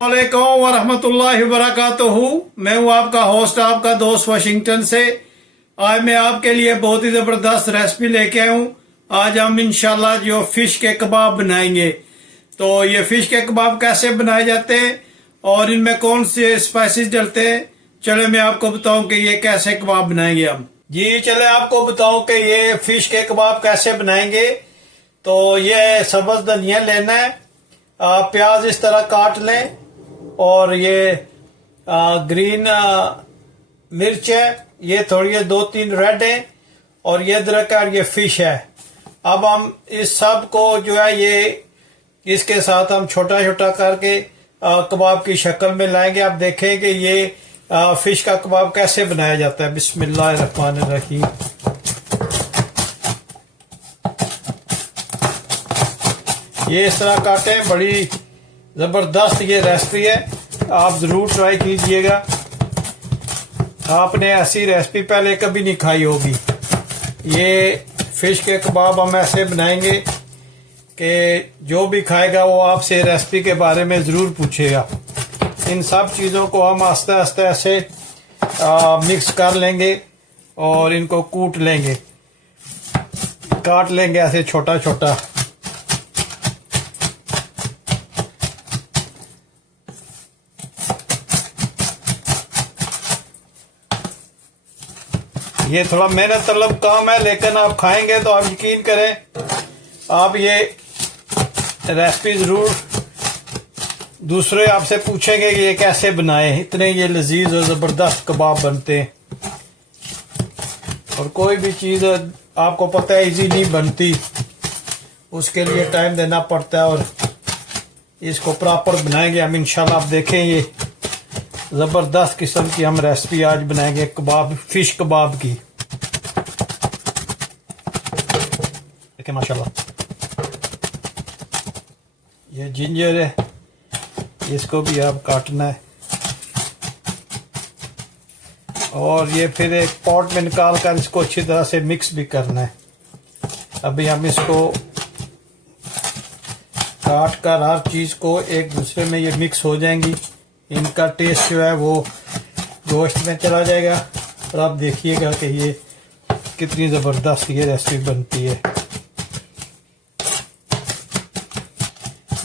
वालेकुम वरहमतुल्लाहि वबरकातुहू। मैं हूँ आपका होस्ट, आपका दोस्त वाशिंगटन से। आज मैं आपके लिए बहुत ही ज़बरदस्त रेसिपी लेके आया हूँ। आज हम इंशाल्लाह जो फ़िश के कबाब बनाएंगे। तो ये फ़िश के कबाब कैसे बनाए जाते हैं और इनमें कौन से स्पाइसेस डलते हैं, चले मैं आपको बताऊं कि ये कैसे कबाब बनाएंगे हम। जी चले आपको बताऊं कि ये फ़िश के कबाब कैसे बनाएंगे। तो ये सब्ज़ धनिया लेना है, प्याज इस तरह काट लें, और ये ग्रीन मिर्च है, ये थोड़ी है, 2-3 रेड है, और ये अदरक है, और ये फिश है। अब हम इस सब को जो है ये इसके साथ हम छोटा छोटा करके कबाब की शक्ल में लाएंगे। आप देखें कि ये फिश का कबाब कैसे बनाया जाता है। बिस्मिल्लाहिर्रहमानिर्रहीम। ये इस तरह काटे, बड़ी ज़बरदस्त ये रेसिपी है, आप ज़रूर ट्राई कीजिएगा। आपने ऐसी रेसिपी पहले कभी नहीं खाई होगी। ये फ़िश के कबाब हम ऐसे बनाएंगे कि जो भी खाएगा वो आपसे रेसिपी के बारे में ज़रूर पूछेगा। इन सब चीज़ों को हम आस्ते आस्ते ऐसे मिक्स कर लेंगे और इनको कूट लेंगे, काट लेंगे ऐसे छोटा छोटा। ये थोड़ा मेहनत तलब काम है, लेकिन आप खाएंगे तो आप यकीन करें, आप ये रेसिपी ज़रूर दूसरे आपसे पूछेंगे कि ये कैसे बनाए। इतने ये लजीज और ज़बरदस्त कबाब बनते हैं। और कोई भी चीज़ आपको पता है इजी नहीं बनती, उसके लिए टाइम देना पड़ता है, और इसको प्रॉपर बनाएंगे हम इंशाल्लाह। आप देखें ये ज़बरदस्त किस्म की हम रेसिपी आज बनाएंगे कबाब, फिश कबाब की। देखें माशाल्लाह, ये जिंजर है, इसको भी आप काटना है, और ये फिर एक पॉट में निकाल कर इसको अच्छी तरह से मिक्स भी करना है। अभी हम इसको काट कर हर चीज़ को एक दूसरे में ये मिक्स हो जाएंगी, इनका टेस्ट जो है वो गोश्त में चला जाएगा। और आप देखिएगा कि ये कितनी ज़बरदस्त ये रेसिपी बनती है।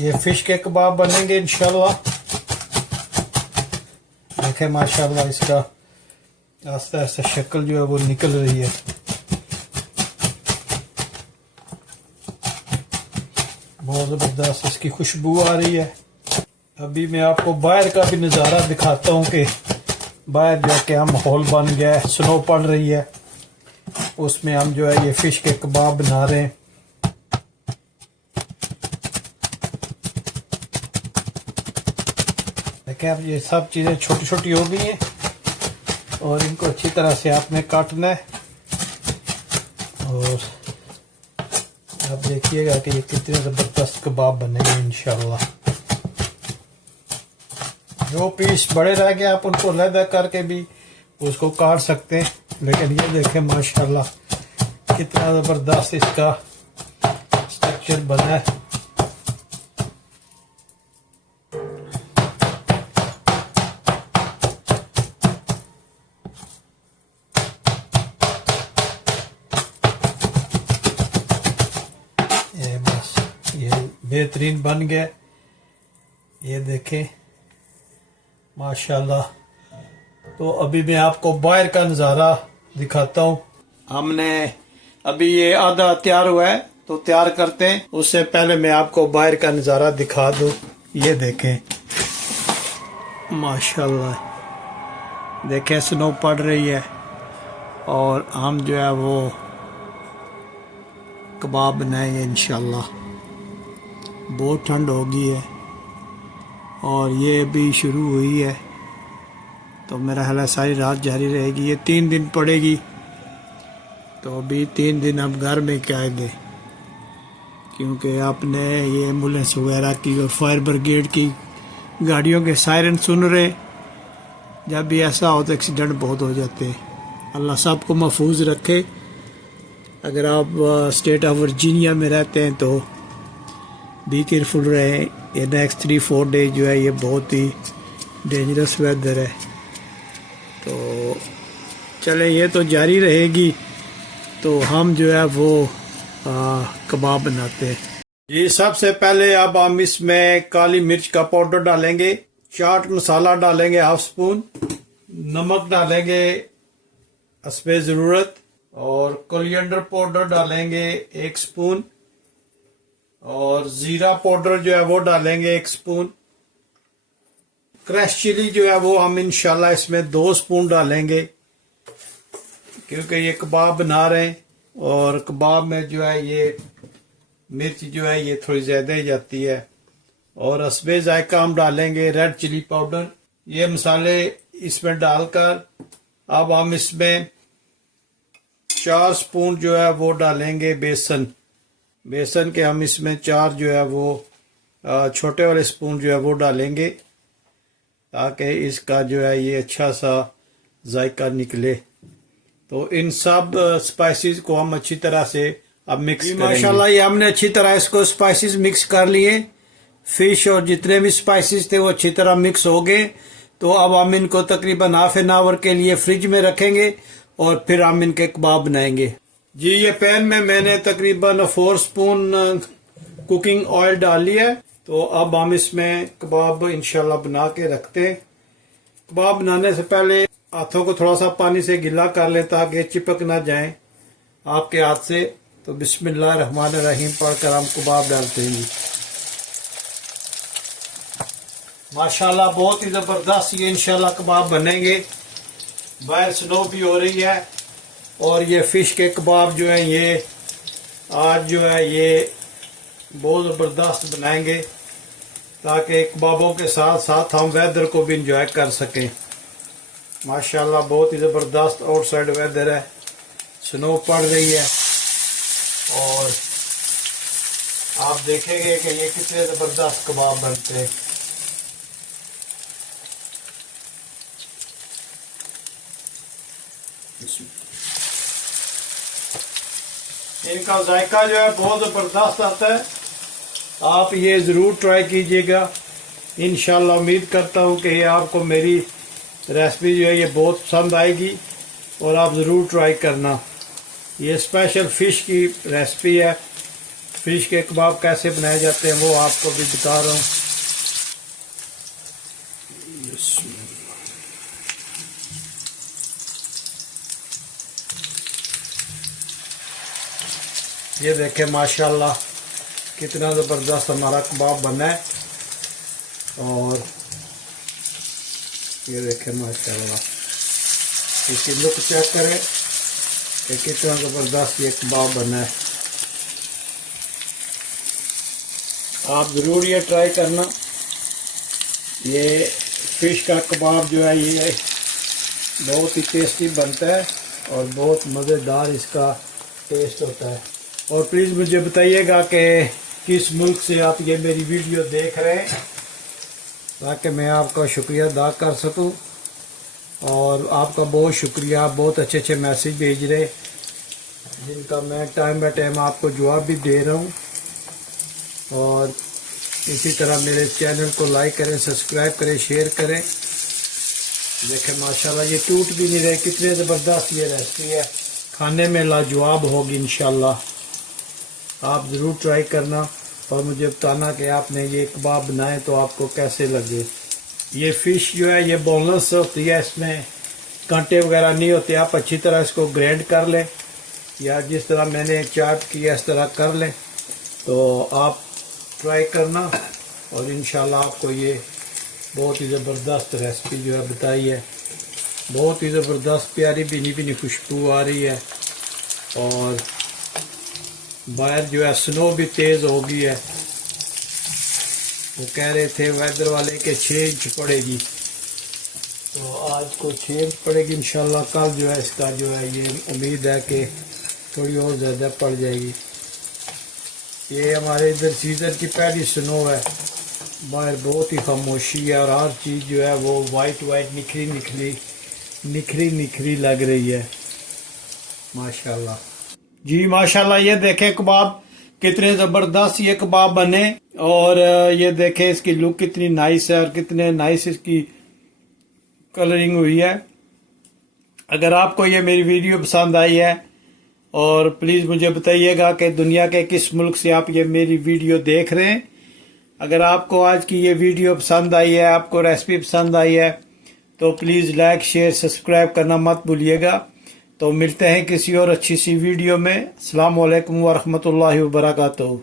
ये फ़िश के कबाब बनेंगे इंशाल्लाह। देखें माशाल्लाह, इसका आस्ते आस्ते शक्ल जो है वो निकल रही है। बहुत ज़बरदस्त इसकी खुशबू आ रही है। अभी मैं आपको बाहर का भी नज़ारा दिखाता हूँ कि बाहर जाके हम माहौल बन गया है, स्नो पड़ रही है, उसमें हम जो है ये फ़िश के कबाब बना रहे हैं। देखें अब ये सब चीज़ें छोटी छोटी हो गई हैं, और इनको अच्छी तरह से आपने काटना है। और आप देखिएगा कि ये कितने ज़बरदस्त कबाब बनेंगे इंशाल्लाह। जो पीस बड़े रह गए आप उनको अलग करके भी उसको काट सकते हैं, लेकिन ये देखें माशाल्लाह कितना ज़बरदस्त इसका स्ट्रक्चर बना है। ये बस ये बेहतरीन बन गया, ये देखें माशाल्लाह। तो अभी मैं आपको बाहर का नज़ारा दिखाता हूँ। हमने अभी ये आधा तैयार हुआ है, तो तैयार करते हैं। उससे पहले मैं आपको बाहर का नज़ारा दिखा दूँ। ये देखें माशाल्लाह, देखें स्नो पड़ रही है, और हम जो है वो कबाब बनाएंगे इंशाल्लाह। बहुत ठंड हो गई है और ये अभी शुरू हुई है, तो मेरा ख्याल है सारी रात जारी रहेगी। ये 3 दिन पड़ेगी, तो अभी 3 दिन हम घर में क्या आएंगे, क्योंकि आपने ये एम्बुलेंस वगैरह की और फायर ब्रिगेड की गाड़ियों के सायरन सुन रहे। जब भी ऐसा हो तो एक्सीडेंट बहुत हो जाते हैं। अल्लाह सबको महफूज रखे। अगर आप स्टेट ऑफ वर्जीनिया में रहते हैं तो बी केयरफुल रहें। ये नेक्स्ट 3-4 डेज जो है ये बहुत ही डेंजरस वेदर है। तो चले ये तो जारी रहेगी। तो हम जो है वो कबाब बनाते हैं जी। सबसे पहले अब हम इसमें काली मिर्च का पाउडर डालेंगे, चाट मसाला डालेंगे 1/2 स्पून, नमक डालेंगे हस्बे ज़रूरत, और कोरिएंडर पाउडर डालेंगे 1 स्पून, और ज़ीरा पाउडर जो है वो डालेंगे 1 स्पून। क्रश चिली जो है वो हम इंशाल्लाह इसमें 2 स्पून डालेंगे, क्योंकि ये कबाब बना रहे हैं और कबाब में जो है ये मिर्च जो है ये थोड़ी ज़्यादा ही जाती है। और हस्बे जायका हम डालेंगे रेड चिली पाउडर। ये मसाले इसमें डालकर अब हम इसमें 4 स्पून जो है वो डालेंगे बेसन। बेसन के हम इसमें 4 जो है वो छोटे वाले स्पून जो है वो डालेंगे, ताकि इसका जो है ये अच्छा सा जायका निकले। तो इन सब स्पाइसेस को हम अच्छी तरह से अब मिक्स करेंगे। माशाल्लाह ये हमने अच्छी तरह इसको स्पाइसेस मिक्स कर लिए। फिश और जितने भी स्पाइसेस थे वो अच्छी तरह मिक्स हो गए। तो अब हम इनको तकरीबन हाफ एन आवर के लिए फ्रिज में रखेंगे और फिर हम इनके कबाब बनाएंगे जी। ये पैन में मैंने तकरीबन 4 स्पून कुकिंग ऑयल डाल लिया है। तो अब हम इसमें कबाब इंशाल्लाह बना के रखते हैं। कबाब बनाने से पहले हाथों को थोड़ा सा पानी से गिला कर लें ताकि चिपक ना जाए आपके हाथ से। तो बिस्मिल्लाह रहमान रहीम पढ़कर हम कबाब डालते हैं। माशाल्लाह बहुत ही ज़बरदस्त ये इंशाल्लाह कबाब बनेंगे। बाहर स्नो भी हो रही है और ये फ़िश के कबाब जो हैं ये आज जो है ये बहुत ज़बरदस्त बनाएंगे, ताकि कबाबों के साथ साथ हम वेदर को भी इंजॉय कर सकें। माशाल्लाह बहुत ही ज़बरदस्त आउटसाइड वेदर है, स्नो पड़ रही है और आप देखेंगे कि ये कितने ज़बरदस्त कबाब बनते हैं। इनका जायका जो है बहुत ज़बरदस्त आता है। आप ये ज़रूर ट्राई कीजिएगा। इंशाल्लाह उम्मीद करता हूँ कि ये आपको मेरी रेसिपी जो है ये बहुत पसंद आएगी और आप ज़रूर ट्राई करना। ये स्पेशल फ़िश की रेसिपी है। फ़िश के कबाब कैसे बनाए जाते हैं वो आपको भी बता रहा हूँ। ये देखें माशाल्लाह कितना ज़बरदस्त हमारा कबाब बना है। और ये देखें माशाल्लाह इसकी लुक चेक करें कि कितना ज़बरदस्त ये कबाब बना है। आप ज़रूर ये ट्राई करना। ये फ़िश का कबाब जो है ये बहुत ही टेस्टी बनता है और बहुत मज़ेदार इसका टेस्ट होता है। और प्लीज़ मुझे बताइएगा कि किस मुल्क से आप ये मेरी वीडियो देख रहे हैं, ताकि मैं आपका शुक्रिया अदा कर सकूं। और आपका बहुत शुक्रिया, आप बहुत अच्छे अच्छे मैसेज भेज रहे, जिनका मैं टाइम बाय टाइम आपको जवाब भी दे रहा हूं। और इसी तरह मेरे चैनल को लाइक करें, सब्सक्राइब करें, शेयर करें। देखें माशाल्लाह ये टूट भी नहीं रहे, कितने ज़बरदस्त ये रेसिपी है, खाने में लाजवाब होगी इंशाल्लाह। आप ज़रूर ट्राई करना और मुझे बताना कि आपने ये कबाब बनाए तो आपको कैसे लगे। ये फ़िश जो है ये बोनलेस होती है, इसमें कांटे वगैरह नहीं होते। आप अच्छी तरह इसको ग्राइंड कर लें या जिस तरह मैंने चाट किया इस तरह कर लें। तो आप ट्राई करना और इंशाल्लाह आपको ये बहुत ही ज़बरदस्त रेसिपी जो है बताई है। बहुत ही ज़बरदस्त प्यारी भीनी भीनी खुशबू आ रही है और बाहर जो है स्नो भी तेज़ हो गई है। वो कह रहे थे वेदर वाले के 6 इंच पड़ेगी, तो आज को 6 इंच पड़ेगी इंशाल्लाह। कल जो है इसका जो है ये उम्मीद है कि थोड़ी और ज़्यादा पड़ जाएगी। ये हमारे इधर सीज़न की पहली स्नो है। बाहर बहुत ही खामोशी है और हर चीज़ जो है वो वाइट वाइट निखरी निखरी लग रही है माशाल्लाह जी। माशाल्लाह ये देखें कबाब कितने जबरदस्त ये कबाब बने। और ये देखें इसकी लुक कितनी नाइस है और कितने नाइस इसकी कलरिंग हुई है। अगर आपको ये मेरी वीडियो पसंद आई है और प्लीज़ मुझे बताइएगा कि दुनिया के किस मुल्क से आप ये मेरी वीडियो देख रहे हैं। अगर आपको आज की ये वीडियो पसंद आई है, आपको रेसिपी पसंद आई है, तो प्लीज़ लाइक शेयर सब्सक्राइब करना मत भूलिएगा। तो मिलते हैं किसी और अच्छी सी वीडियो में। अस्सलाम वालेकुम व रहमतुल्लाहि व बरकातहू।